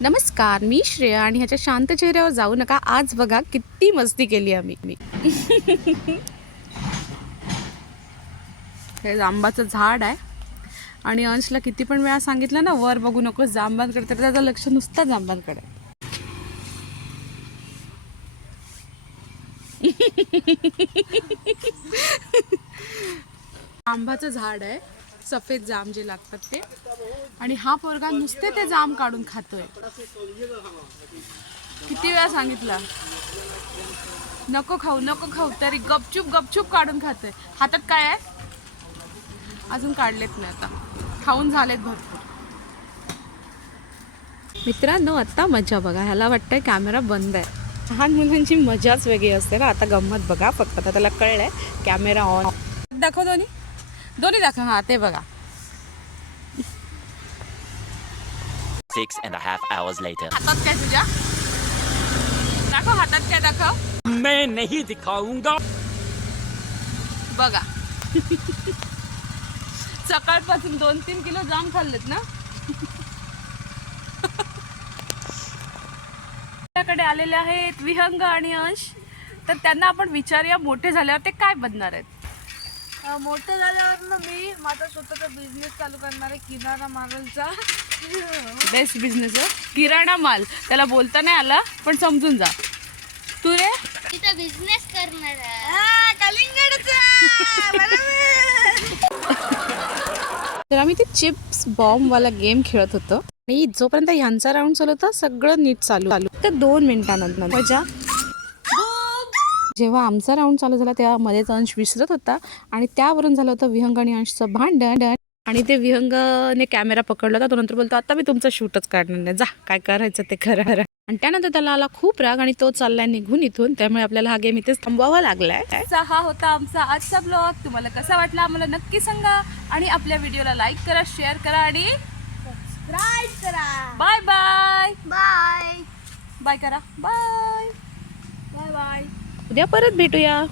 नमस्कार, मी श्रेया आणि ह्याच्या शांत चेहऱ्यावर जाऊ नका. आज बघा किती मस्ती केली आम्ही. हे जांबाचं झाड आहे आणि अंशला किती पण वेळा सांगितलं ना वर बघू नको जांबांकडे, तर त्याचं लक्ष नुसतं जांबांकडे. आंबाचं झाड आहे, सफेद जाम जे लागतात ते, आणि हा पोरगा नुसते ते जाम काढून खातोय. किती वेळा सांगितलं नको खाऊ नको खाऊ, तरी गपचूप गपचूप काढून खातोय. हातात काय आहे अजून काढलेत नाही, आता खाऊन झालेत भरपूर. मित्रांनो, आता मजा बघा. ह्याला वाटतंय कॅमेरा बंद आहे. लहान मुलांची मजाच वेगळी असते ना. आता गंमत बघा फक्त. आता त्याला कळलंय कॅमेरा ऑन. दाखव दोन्ही दोन्ही दाखव. हा ते बघा. 6.5 hours later. हातात काय तुझ्या? दाखव हातात काय, दाखव. मैं नहीं दिखाऊंगा. बघा. सकाळपासून 2-3 किलो जाम खाल्लेत ना. आपल्याकडे आलेले आहेत विहंग आणि अंश. तर त्यांना आपण विचारूया मोठे झाल्यावर ते काय बनणार आहेत. मोठं झाल्यावर ना मी माझा स्वतःचा बिझनेस चालू करणार आहे, किराणा मालाचा. बेस्ट बिझनेस आहे किराणा माल. त्याला बोलता नाही आला पण समजून जा. तू रे? तिथं बिझनेस करणार आहे. तर आम्ही ते चिप्स बॉम्बवाला गेम खेळत होतो आणि जोपर्यंत ह्यांचा राऊंड चालू होता सगळं नीट चालू. तर 2 मिनिटानंतर मजा. जेव्हा आमचा राऊंड चालू झाला तेव्हा मध्येच अंश विसरत होता आणि त्यावरून झालं होतं विहंग आणि अंशचं भांडण. आणि ते विहंगने कॅमेरा पकडला होता. तो नंतर बोलतो आता मी तुमचं शूटच काढणार नाही, जा काय करायचं ते करा. आणि त्यानंतर त्याला आला खूप राग आणि तो चाललाय निघून इथून. त्यामुळे आपल्याला हा गेम इथेच थांबवावा लागलाय. हा होता आमचा आजचा ब्लॉग. तुम्हाला कसा वाटला आम्हाला नक्की सांगा आणि आपल्या व्हिडिओला लाईक करा, शेअर करा आणि सबस्क्राईब करा. Bye bye. बाय बाय करा. बाय. Bye bye. उद्या परत भेटूया.